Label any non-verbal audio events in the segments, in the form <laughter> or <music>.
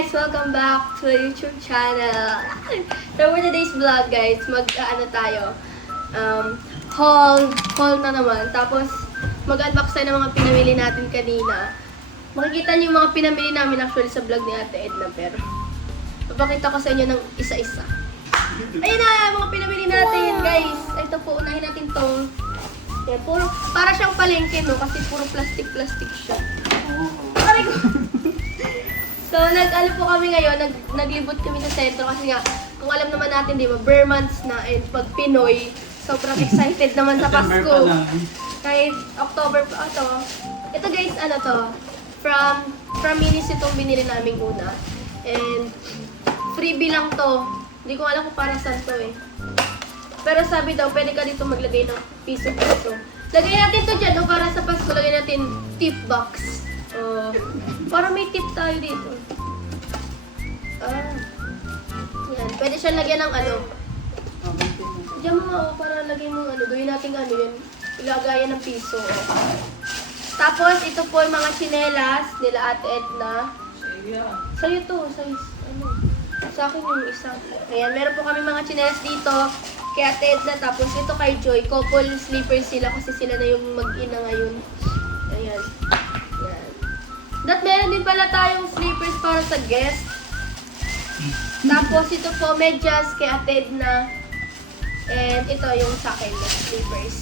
Guys! Welcome back to the YouTube channel. <laughs> So for today's vlog guys, mag ano tayo, um, haul, haul na naman. Tapos mag-unbox tayo ng mga pinamili natin kanina. Makikita niyo yung mga pinamili namin actually sa vlog ni Ate Edna pero papakita ko sa inyo ng isa-isa. Ayun na, mga pinamili natin guys. Ito po, unahin natin tong yan, puro, para siyang palengke, no? Kasi puro plastic-plastic siya. Aray ko! So, nag-ano po kami ngayon, nag, naglibot kami sa sentro kasi nga, kung alam naman natin, di ba, bare months na, and pag Pinoy, sobrang <laughs> excited naman sa Pasko. Kahit October pa ito. Ito guys, ano to, from, from Minis itong binili namin una. And, freebie lang to. Hindi ko alam kung para saan to eh. Pero sabi daw, pwede ka dito maglagay ng piso-piso. Lagay natin to dyan, no? para sa Pasko, lagay natin tip box. Oh, para may tip tayo dito. Ah. Yan, pwede siya lagyan ng ano. Diyan mo nga, oh, para lagay mo ano, gawin natin ano yun. Ilagayan ng piso. oh. Tapos, ito po yung mga chinelas nila Ate Edna. Sa'yo to, sa ano. Sa akin yung isa. Ayan, meron po kami mga chinelas dito. Kay Ate Edna, tapos ito kay Joy. Couple sleepers sila kasi sila na yung mag-ina ngayon. Ayan. Ayan. That meron din pala tayong sleepers para sa guest. Tapos ito po, medyas kay Ate Edna. And ito yung sa akin, na sleepers.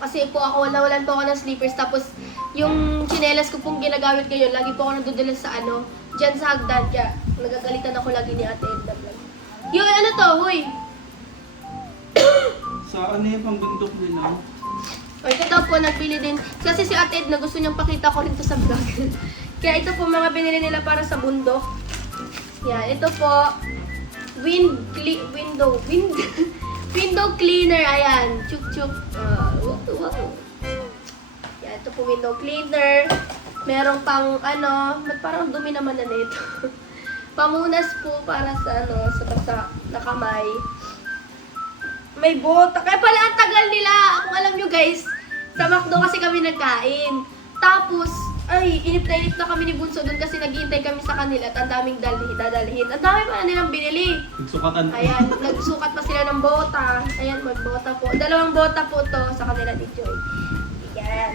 Kasi po ako, nawalan po ako ng sleepers. Tapos, yung chinelas ko pong ginagamit ngayon, lagi po ako nagdudala sa ano, dyan sa hagdan. Kaya, nagagalitan ako lagi ni Ate Edna Vlog. Yung ano to, huy! Sa ano yung pambundok nila? O, ito daw po, nagbili din. Kasi si Ate Edna, gusto niyang pakita ko rin to sa vlog. <laughs> Kaya ito po, mga binili nila para sa bundok. Yan, ito po, wind, cle- window, wind, <laughs> window cleaner, ayan, chuk chuk. Uh, wow, wow. Yan, ito po window cleaner. Merong pang, ano, parang dumi naman na nito. <laughs> Pamunas po para sa, ano, sa basa na kamay. May bota. Kaya pala ang tagal nila. Kung alam nyo guys, sa McDo kasi kami nagkain. Tapos, ay, inip na inip na kami ni Bunso doon kasi naghihintay kami sa kanila at ang daming dali, dadalhin. Ang dami pa na nilang binili. Nagsukatan. Ayan, <laughs> nagsukat pa sila ng bota. Ayan, magbota po. Dalawang bota po to sa kanila ni Joy. Ayan.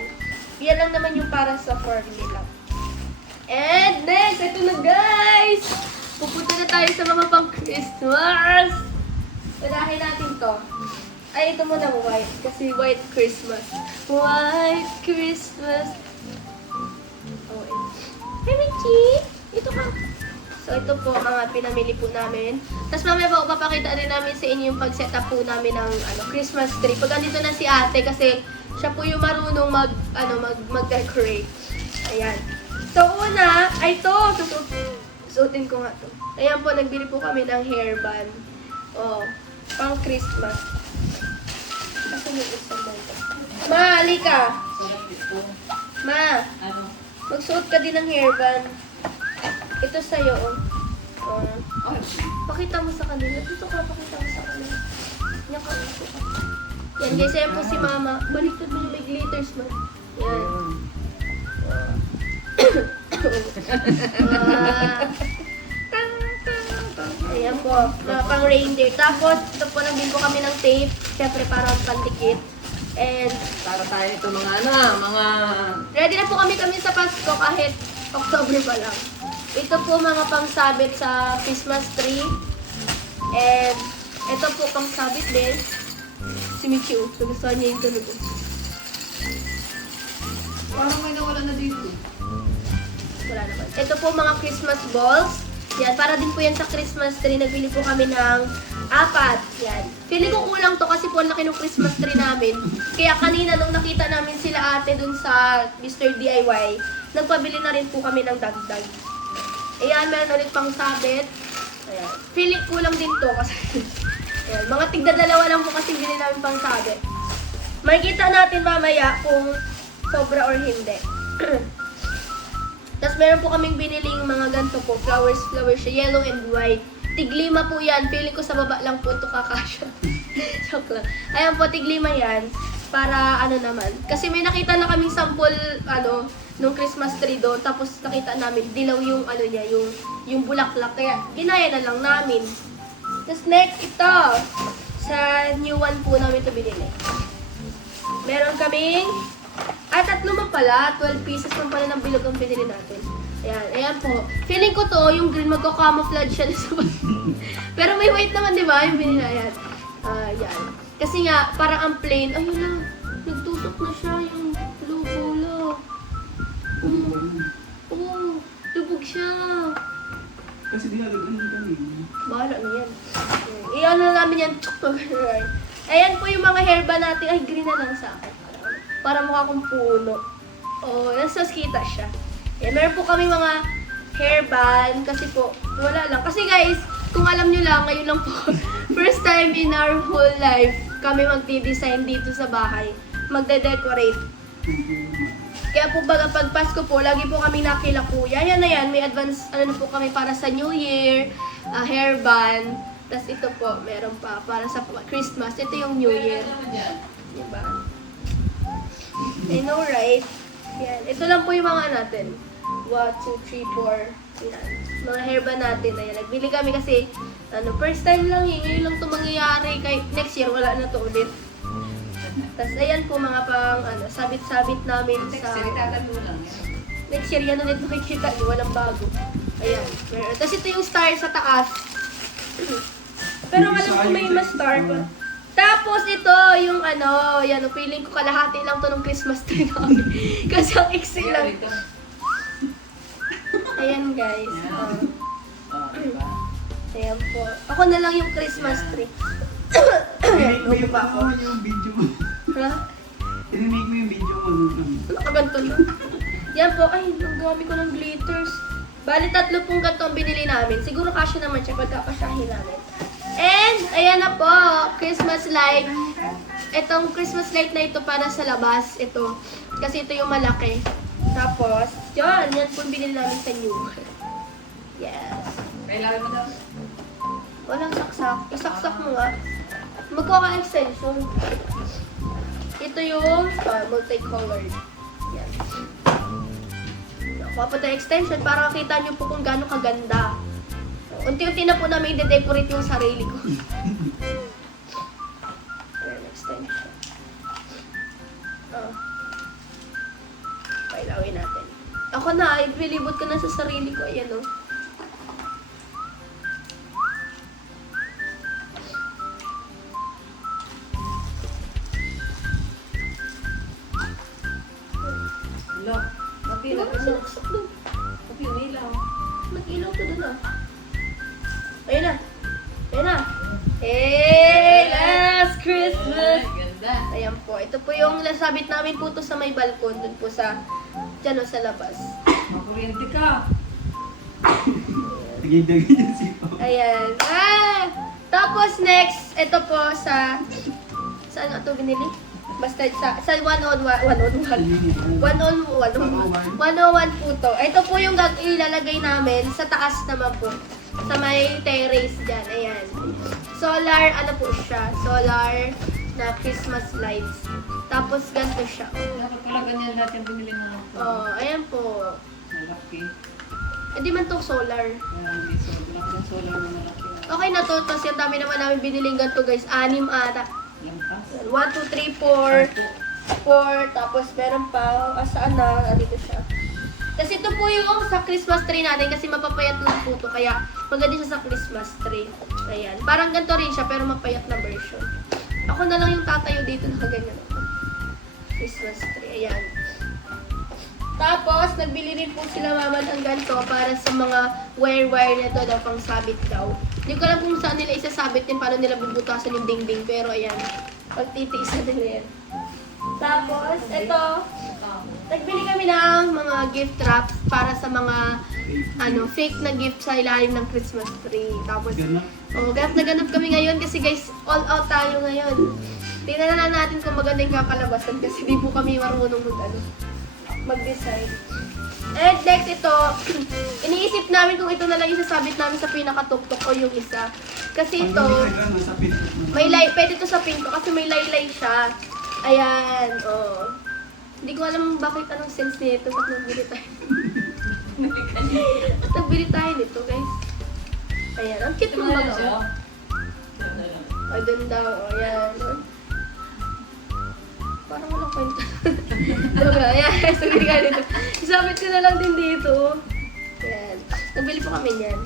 Yan lang naman yung para sa formula. And next, ito na guys! Pupunta na tayo sa mga pang Christmas! Unahin natin to. Ay, ito muna white. Kasi white Christmas. White Christmas. Oh, eh. Hey, Michi! Ito ka. So, ito po mga pinamili po namin. Tapos mamaya po, papakita rin namin sa inyo yung pag-set up po namin ng ano, Christmas tree. Pag andito na si ate kasi siya po yung marunong mag, ano, mag, mag-decorate. Ayan. So, una, ay to. Susuot, suotin ko nga to. Ayan po, nagbili po kami ng hairband. Oh, pang Christmas. Kasi may isang banda. Ma, halika. Ma, Ano? magsuot ka din ng hairband. Ito sa'yo, oh. Oh. Pakita mo sa kanila. Dito ka, pakita mo sa kanila. Yan ka, dito ka. Yan guys, ayan po si mama. Baliktad mo yung may glitters man. Yan. <coughs> Ah. Ayan po, mga pang reindeer. Tapos, ito po, nabili po kami ng tape. Siyempre, para pandikit. And, Para tayo ito mga ano, mga... ready na po kami kami sa Pasko kahit October pa lang. Ito po mga pangsabit sa Christmas tree. And, ito po pangsabit din. Si Michiu, nagustuhan niya yung tunog. Parang may nawala na dito. Wala naman. Ito po mga Christmas balls. Yan, para din po yan sa Christmas tree. Nagbili po kami ng apat. Yan. Feeling ko kulang to kasi po ang laki ng Christmas tree namin. Kaya kanina nung nakita namin sila ate dun sa Mr. DIY, nagpabili na rin po kami ng dagdag. Ayan, meron ulit pang sabit. Ayan. Feeling kulang din to kasi <laughs> Ayan, mga tigda dalawa lang po kasi bili namin pang sabit. Makikita natin mamaya kung sobra or hindi. <clears throat> Tapos meron po kaming biniling mga ganito po, flowers, flowers siya, yellow and white. Tiglima po yan. Feeling ko sa baba lang po ito kakasya. <laughs> Joke lang. Ayan po, tiglima yan. Para ano naman. Kasi may nakita na kaming sample, ano, nung Christmas tree doon. Tapos nakita namin, dilaw yung ano niya, yung, yung bulaklak. Kaya ginaya na lang namin. Tapos next, ito. Sa new one po namin ito binili. Meron kaming, ah, tatlo man pala. 12 pieces man pala ng bilog ang binili natin. Ayan, ayan po. Feeling ko to, yung green magko-camouflage siya sa <laughs> Pero may white naman, di ba? Yung binili, ayan. Ah, ayan. Kasi nga, parang ang plain, ayun lang, nagtusok na siya yung logo lo. Mm. Oo, lubog siya. Kasi di agad ano kami. Bahala na yan. Iyan na namin yan. <laughs> Ayan po yung mga hairband natin. Ay, green na lang sa akin. Para mukha kong puno. Oh, nasa kita siya. Ayan, meron po kami mga hairband. Kasi po, wala lang. Kasi guys, kung alam nyo lang, ngayon lang po, <laughs> first time in our whole life, kami magdi-design dito sa bahay. Magde-decorate. Kaya po baga pag Pasko po, lagi po kami nakila kuya. Yan na yan, may advance ano po kami para sa New Year, ah, hairband. Tapos ito po, meron pa para sa Christmas. Ito yung New Year. Diba? I know, right? Yan. Ito lang po yung mga natin. 1, 2, 3, 4. Yan. Mga hairband natin. Ayan. Nagbili kami kasi, ano, first time lang eh. Ngayon lang ito mangyayari. Kay, next year, wala na to ulit. Tapos ayan po mga pang ano, sabit-sabit namin sa... lang. Next year yan ulit makikita niyo, walang bago. Ayan. Tapos ito yung star sa taas. <clears throat> Pero alam ko may mas star pa. Tapos ito, yung ano, yan, oh, feeling ko kalahati lang to ng Christmas tree namin. <laughs> Kasi ang iksi lang. Ayan guys. Oh. Ayan po. Ako na lang yung Christmas tree. Remake mo ako? yung video mo. Ha? Remake mo yung video mo. nung ka ganito na? Yan po, ay, ang dami ko ng glitters. Bali, tatlo pong ganito ang binili namin. Siguro kasya naman siya pagkakasyahin namin. Ayan na po, Christmas light. Itong Christmas light na ito para sa labas. Ito. Kasi ito yung malaki. Tapos, yan, yan po yung binili namin sa new. Yes. Kailangan mo daw. Walang saksak. Isaksak mo nga. Magkuha ka extension. Ito yung uh, multicolored. Yan. Tayo extension para makita nyo po kung gaano kaganda. Unti-unti na po namin i-decorate yung sarili ko. Ayan, extension. Oh. Pailawin natin. Ako na, ibilibot ko na sa sarili ko. Ayan o. Oh. Look. Di Mapila ka doon? Mapila ilaw. Nag-ilaw to doon ah. Ayun na. Ayun na. Hey, last Christmas! Ayan po. Ito po yung nasabit namin po to sa may balkon. Doon po sa, dyan o, sa labas. Makuryente ka. <coughs> Tagay-tagay yung sipo. Ayan. Ah! Tapos next, ito po sa, saan ito binili? Basta sa, sa 101, 101. 101, 101 po to. Ito po yung ilalagay namin sa taas naman po. Sa may terrace dyan. Ayan. Solar, ano po siya? Solar na Christmas lights. Tapos ganito siya. Dapat pala ganyan natin bumili ng ako. Oh, ayan po. Malaki. Hindi man to solar. Kaya hindi so, malaki ng solar na malaki. Okay na to. Tapos yung dami naman namin biniling ganito guys. Anim ata. Lampas. 1, 2, 3, 4. 4. Tapos meron pa. Ah, saan na? Ah, dito Tapos ito po yung sa Christmas tree natin kasi mapapayat lang po to. Kaya maganda siya sa Christmas tree. Ayan. Parang ganito rin siya pero mapayat na version. Ako na lang yung tatayo dito na ganyan. Christmas tree. Ayan. Tapos, nagbili rin po sila mama ng ganito para sa mga wire-wire na to na pang sabit daw. Hindi ko alam kung saan nila isasabit yan, paano nila bubutasan yung dingding. Pero ayan, pagtitiisan nila yan. Tapos, ito, nagbili kami ng mga gift wraps para sa mga ano, fake na gift sa ilalim ng Christmas tree. Tapos, oh, ganap na ganap kami ngayon kasi guys, all out tayo ngayon. Tingnan na natin kung maganda yung kakalabasan kasi di po kami marunong mag, ano, mag-design. And next ito, <clears throat> iniisip namin kung ito na lang isasabit namin sa pinakatuktok o yung isa. Kasi ito, may lay, pwede to sa pinto kasi may laylay siya. Ayan, oh. Hindi ko alam bakit anong sense nito. Ba't nagbili tayo? Ba't nagbili tayo nito, guys? Ayan, ang cute ng baga. oh. Ay, ganda. O, ayan. Parang walang kwenta. <laughs> Diba? Ayan, <laughs> sabi ka dito. Isabit ko na lang din dito. Ayan. Nagbili po kami niyan.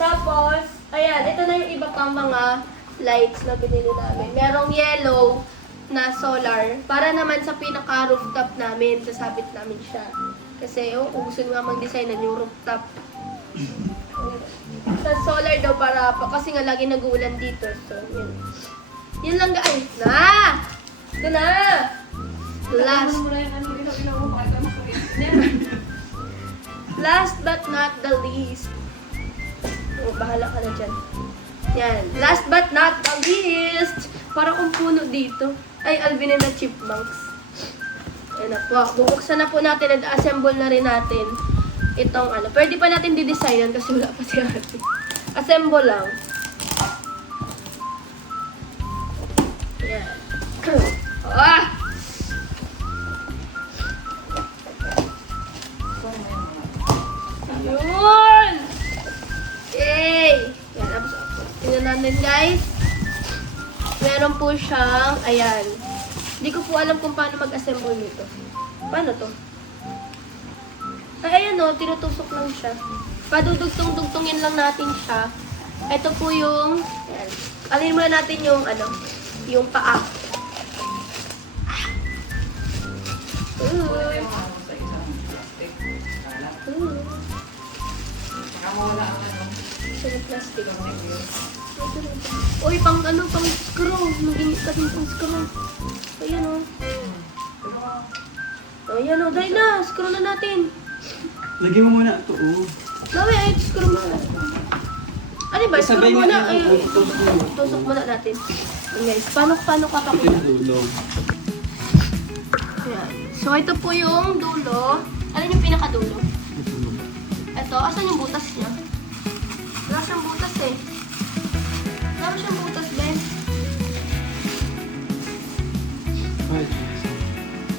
Tapos, ayan, ito na yung iba pang mga lights na binili namin. Merong yellow na solar. Para naman sa pinaka-rooftop namin, sasabit namin siya. Kasi, oh, kung gusto nga mag-design ng yung rooftop. Sa solar daw para pa, kasi nga lagi nag-uulan dito. So, yun. Yun lang guys. Na! Ito na! Last. Ano ano. Last but not the least. Oh, bahala ka na dyan. Yan. Last but not the least. Para kung puno dito. Ay, Alvin and the Chipmunks. Ayan na po. Bubuksan na po natin at assemble na rin natin itong ano. Pwede pa natin didesignan kasi wala pa si ate. Assemble lang. Yan. ah! <clears throat> po siyang, ayan. Hindi ko po alam kung paano mag-assemble nito. Paano to? Ay, ayan o, tinutusok lang siya. Padudugtong-dugtongin lang natin siya. Ito po yung, ayan. Alin muna natin yung, ano, yung paa. Ang ano. Sa plastic. Uy, pang ano, pang screw. Mag-init ka din pang screw. Ayan o. Oh. Ayan o, dahil na. Screw na natin. Lagyan mo muna ito, oh. Lawi, ay, screw mo na. Ano ba? Screw Sabay muna. nga Ay, oh. Tusok muna natin. Guys, paano, paano Ito kapakita? yung dulo. Ayan. So, ito po yung dulo. Ano yung pinakadulo? Ito, asan yung butas niya? Wala siyang butas eh. Wala siyang butas, Ben. Ay,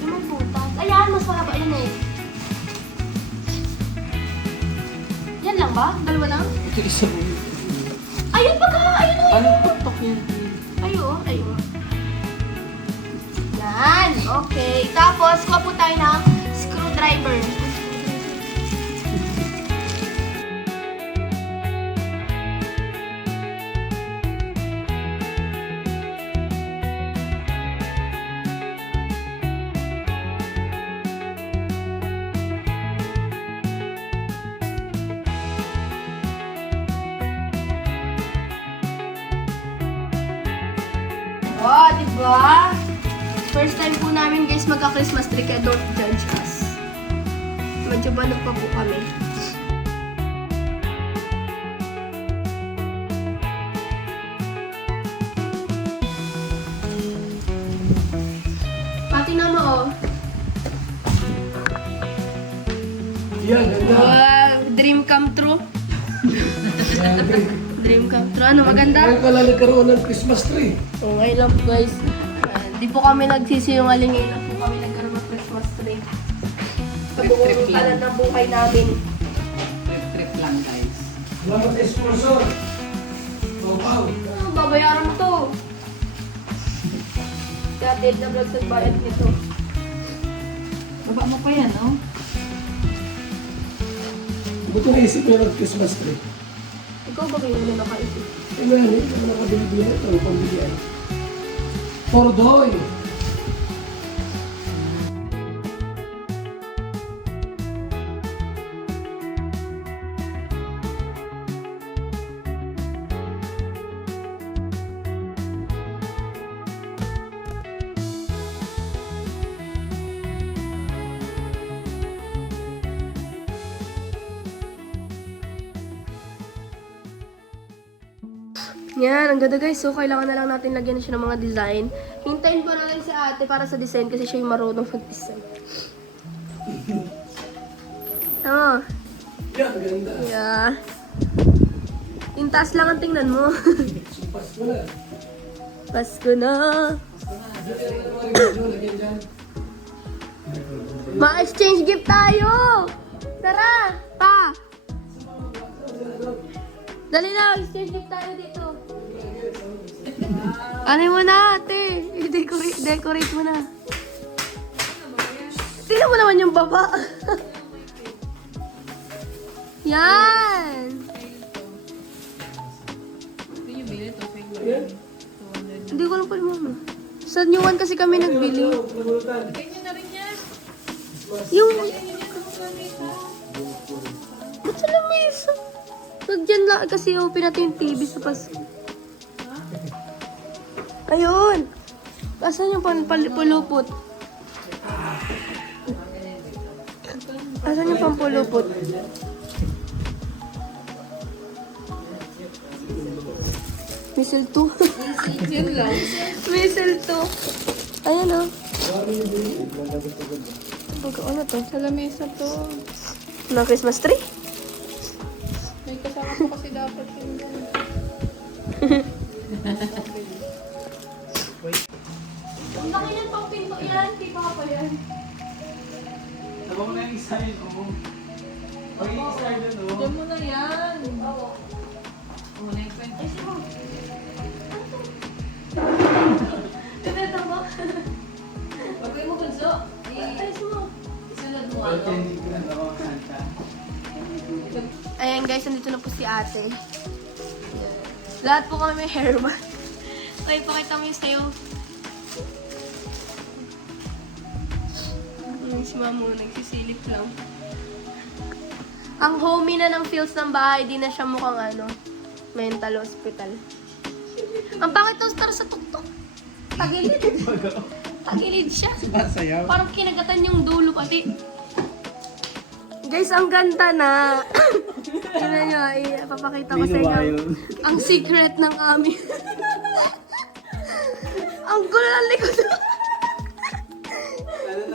Yung may butas. Ayan, mas mahaba yun eh. Yan lang ba? Dalawa lang? Ito isa mo. Ayun pa ka! Ayun o! Ano yan? Ayun, ayun. Yan, okay. Tapos, kuha po tayo ng screwdriver. Oh, di ba? First time po namin guys magka-Christmas tree kaya don't judge us. Medyo balok pa po kami. Ngayon ka lang nagkaroon ng Christmas tree. Okay lang po guys. Ah, Di po kami nagsisiyungaling ngayon na po kami nagkaroon ng Christmas tree. Lang ng buhay namin. Trip-trip lang guys. Salamat sa sponsor. Wow, wow. Ah, babayaran mo to. Kaya Ted na vlog sa bayad nito. Baba mo pa yan, no? Buto naisip mo ng Christmas tree. Ikaw ba kayo na nakaisip? Ano yan eh? Ano nakabili-bili ito? Ano pambili yan? Tordoy. Yan, ang ganda guys. So, kailangan na lang natin lagyan siya ng mga design. Hintayin pa natin si ate para sa design kasi siya yung marunong mag-design. Oh, Yan, ganda. yeah. Yung taas lang ang tingnan mo. <laughs> Pasko na. Pasko na. Ma-exchange gift tayo! Tara! Pa! Dali na, exchange gift tayo dito. Ano mo na, ate? I-decorate, decorate mo na. Tingnan mo naman yung baba. <laughs> Yan! Hindi ko alam pa naman. Sa New One kasi kami nagbili. Ganyan. Yung... Ba't sa lamesa? Nagdyan lang kasi open natin yung TV sa Pasko. Ayun! Asan yung pampulupot? Asan yung pampulupot? Mistletoe. Yun lang. <laughs> Mistletoe. Ayan o. Pag ano to? Sa lamesa to. Na Christmas tree? May kasama ko kasi dapat yun. <laughs> Lahat po kami hairband. Ay, pakita mo yung sayo. Si Mamu, nagsisilip lang. Ang homey na ng feels ng bahay, di na siya mukhang ano, mental hospital. Ang pangit star sa tuktok. Tagilid. Tagilid siya. Masayaw. Parang kinagatan yung dulo pati. Guys, ang ganda na. <coughs> Tingnan nyo, ipapakita ko sa inyo. Ang secret ng amin. <laughs> ang gulo ng likod. <laughs>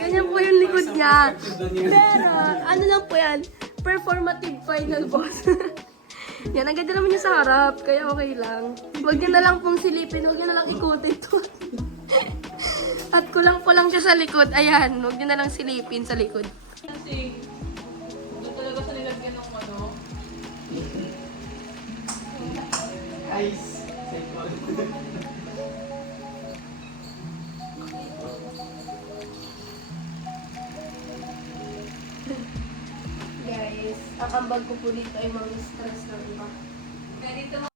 Ganyan po yung likod niya. Pero, ano lang po yan, performative final boss. <laughs> yan, ang ganda naman niya sa harap, kaya okay lang. Huwag niyo na lang pong silipin, huwag niyo na lang ikutin to. At kulang po lang siya sa likod. Ayan, huwag niyo na lang silipin sa likod. Kasi, Ice. Guys, ang ambag ko po dito ay mga stress ng iba. Ganito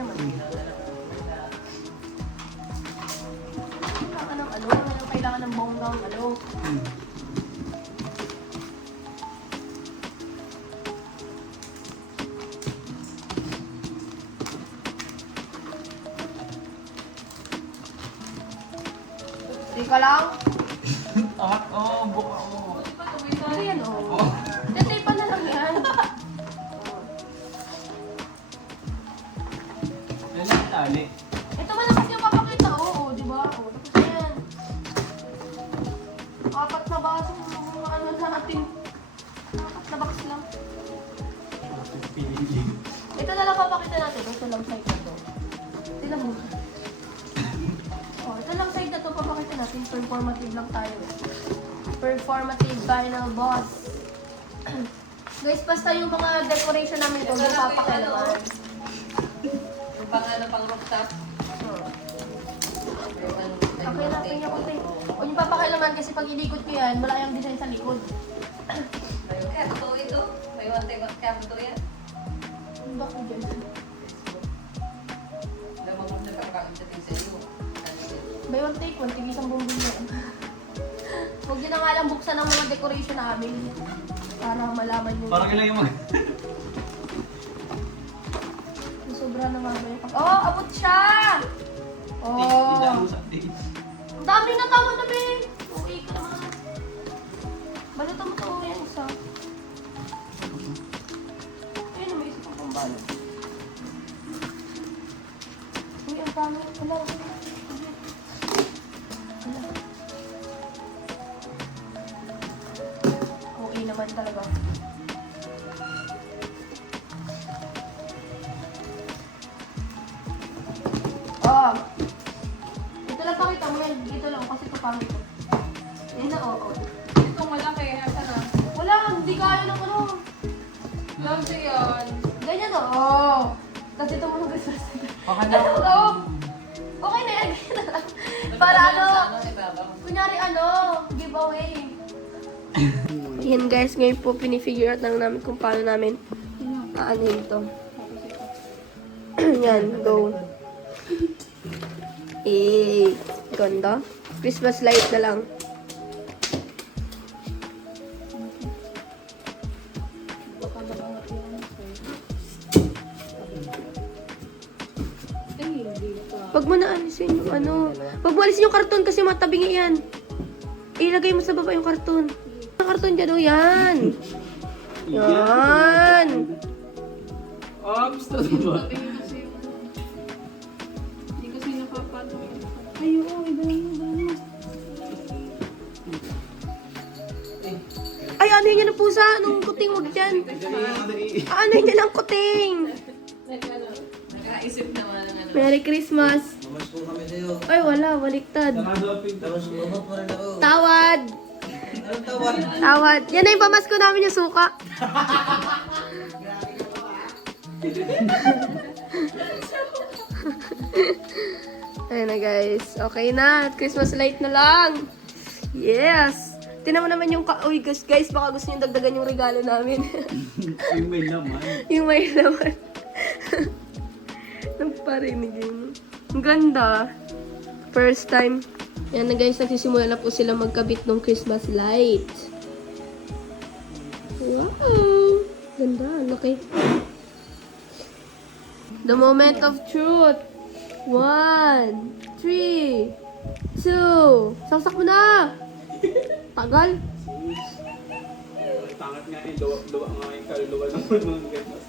锻的 Buy one take one, tigis ang bumbong yan. Huwag niyo na nga lang buksan ang mga decoration namin. Para malaman niyo. Parang ilang yung mag... Sobra na mamaya. Oh, abot siya! Oh! Ang dami na tama na, be! Okay naman talaga. Oh! Ito lang pakita mo yan. Dito lang kasi ito pangit. Ayun na, oo. Ito malaki. Asa na? Wala, hindi kaya ng ano. Love siya yan. Ganyan o. Oo. Tapos ito mga Christmas. Baka Ano to? Okay na yan. ganyan na lang. Para ano, kunyari ano, giveaway. Yan guys, ngayon po pinifigure out lang namin kung paano namin aanin to. <clears throat> Yan, go. Eh, ganda. Christmas light na lang. Pag mo naalisin yung ano. Pag mo alisin yung karton kasi matabingi yan. Ilagay mo sa baba yung karton. Ang karton dyan, oh, yan. Yan. Ops, to ba? Hindi kasi napapalo yun. Ay, oo, iba lang iba lang. Ay, ano yun ng pusa? Anong kuting? Huwag dyan. Ah, ano yun ng kuting? Nakaisip naman ng ano. Merry Christmas. Mamas po kami sa'yo. Ay, wala. Baliktad. Nakadoping Tapos lumot mo rin ako. Tawad. Anong tawag? Tawad. Yan na yung pamasko namin yung suka. Ayun na guys. Okay na. Christmas light na lang. Yes. Tinan mo naman yung ka... Uy, guys, guys, baka gusto nyo dagdagan yung regalo namin. <laughs> Yung may laman. yung may laman. Nagparinig yun. Ang ganda. First time. Yan na guys, nagsisimula na po sila magkabit ng Christmas light. Wow! Ganda, laki. The moment of truth. One, three, two. Saksak mo na! Tagal. Tangat nga eh, luwa-luwa nga yung kaluluwa naman ng <laughs> Christmas.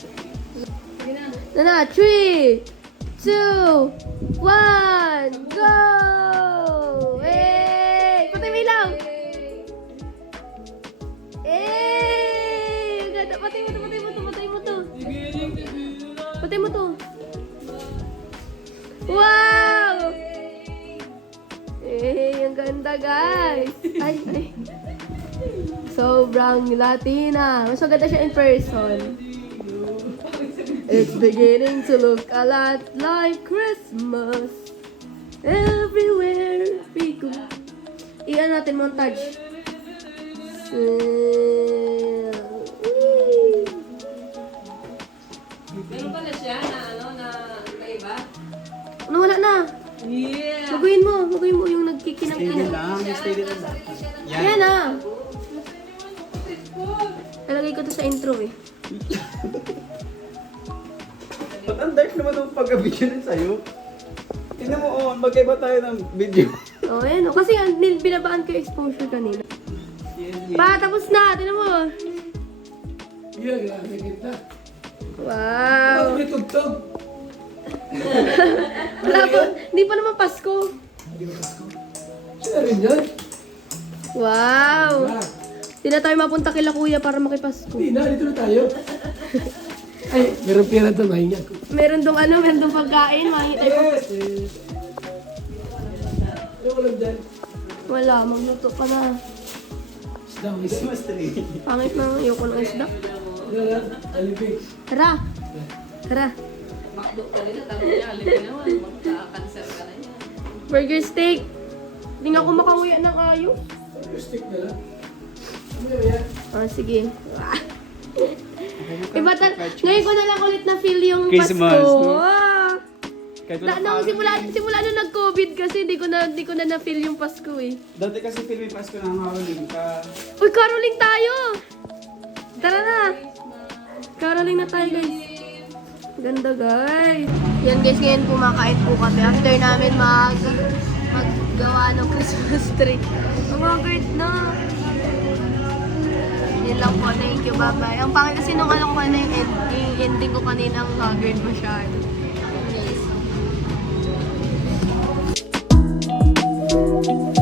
Nana, three, two, one, go! Hey! Patay mo ilaw! Eh! Ang ganda. Patay mo to, patay mo to, patay mo to. Patay mo to. Wow! Eh, ang ganda guys. Ay, ay. Sobrang Latina. Mas maganda siya in person. It's beginning to look a lot like Christmas everywhere we go. Iyan natin montage. Meron pala siya na ano, na kaiba. ano wala na? Yeah! Maguhin mo, maguhin mo yung nagkikinang-kinang. lang, stay din lang. Yan na. Talagay ko to sa intro eh. <laughs> Ang dark naman ng pagka-video nun sa'yo? Tingnan mo, oh, magkaiba tayo ng video. Oh, ayan. Oh. Kasi ang nil- binabaan ko yung exposure kanina. Pa, tapos na. Tinan mo. Yan, grabe kita. Wow. Bakit may tugtog? <laughs> Wala pa. Hindi pa naman Pasko. Hindi ko Pasko. Siya rin yan. Wow. Hindi na tayo mapunta kila kuya para makipasko. Hindi na, dito na tayo. <laughs> Ay, meron pera ito, mahinga ko. Meron dong ano, meron dong pagkain. Makikita ko. Yes, yes. Ano ko lang dyan? Wala, magluto ka na. Isda, may. Pangit na, ayoko ng isda. Ano lang, alipix. Tara. Tara. Makdo ka nila, tapos niya, alipin naman. Magka-cancer ka na niya. Burger steak. Hindi nga ako makauwi ng ayos. Stick na lang. Ano yan? Oh, sige. Iba ta- ngayon ko na lang ulit na feel yung Christmas, Pasko. no? Ah. Kahit Na, wala nung pa- simula, simula nung nag-COVID kasi hindi ko na hindi ko na na-feel yung Pasko eh. Dati kasi yung Pasko ng Halloween ka. Uy, caroling tayo! Tara na! Caroling na tayo guys. Ganda guys. Yan guys, ngayon kumakain po kami. After namin mag maggawa ng Christmas tree. Umagard na lang po. Thank you, bye-bye. Ang pangit kasi nung ano ko kanina yung, end, ending ko kanina, ang haggard masyado. Please.